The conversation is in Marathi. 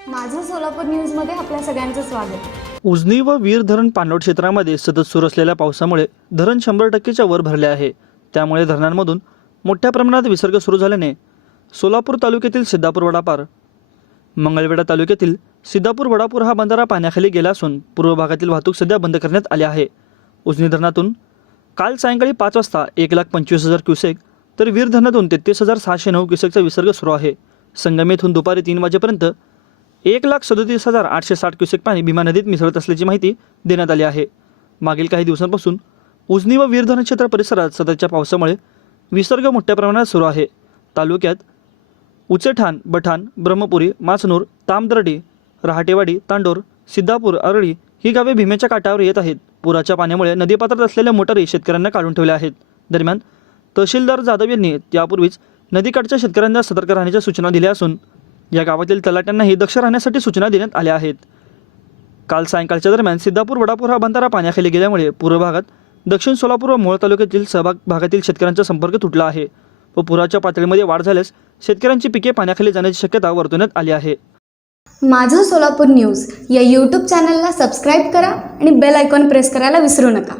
सोलापूर न्यूजमध्ये आपल्या सगळ्यांचं स्वागत. उजनी व वीर धरण पाणलोट क्षेत्रामध्ये सतत सुरू असलेल्या पावसामुळे धरण शंभर टक्केच्या वर भरले आहे. त्यामुळे धरणांमधून मोठ्या प्रमाणात विसर्ग सुरू झाल्याने सोलापूर तालुक्यातील सिद्धापूर वडापार मंगळवेढा तालुक्यातील सिद्धापूर वडापूर हा बंधारा पाण्याखाली गेला असून पूर्व भागातील वाहतूक सध्या बंद करण्यात आली आहे. उजनी धरणातून काल सायंकाळी पाच वाजता एक लाख पंचवीस हजार क्युसेक तर वीर धरणातून तेहतीस हजार सहाशे नऊ क्युसेकचा विसर्ग सुरू आहे. संगम येथून दुपारी तीन वाजेपर्यंत एक लाख सदोतीस हजार आठशे साठ क्युसेक पाणी भीमा नदीत मिसळत असल्याची माहिती देण्यात आली आहे. मागील काही दिवसांपासून उजनी व वीरधरण क्षेत्र परिसरात सततच्या पावसामुळे विसर्ग मोठ्या प्रमाणात सुरू आहे. तालुक्यात उचेठाण बठाण ब्रह्मपुरी माचनूर तामदर्डी रहाटेवाडी तांडोर सिद्धापूर अरळी ही गावे भीमेच्या काठावर येत आहेत. पुराच्या पाण्यामुळे नदीपात्रात असलेल्या मोटारी शेतकऱ्यांना काढून ठेवल्या आहेत. दरम्यान तहसीलदार जाधव यांनी यापूर्वीच नदीकाठच्या शेतकऱ्यांना सतर्क राहण्याच्या सूचना दिल्या असून या गावातील तलाट्यांनाही दक्ष राहण्यासाठी सूचना देण्यात आल्या आहेत. काल सायंकाळच्या दरम्यान सिद्धापूर वडापूर हा बंधारा पाण्याखाली गेल्यामुळे पूर्व भागात दक्षिण सोलापूर व मोळ तालुक्यातील सहभाग भागातील शेतकऱ्यांचा संपर्क तुटला आहे व पुराच्या पातळीमध्ये वाढ झाल्यास शेतकऱ्यांची पिके पाण्याखाली जाण्याची शक्यता वर्तवण्यात आली आहे. माझं सोलापूर न्यूज या यूट्यूब चॅनलला सबस्क्राईब करा आणि बेल आयकॉन प्रेस करायला विसरू नका.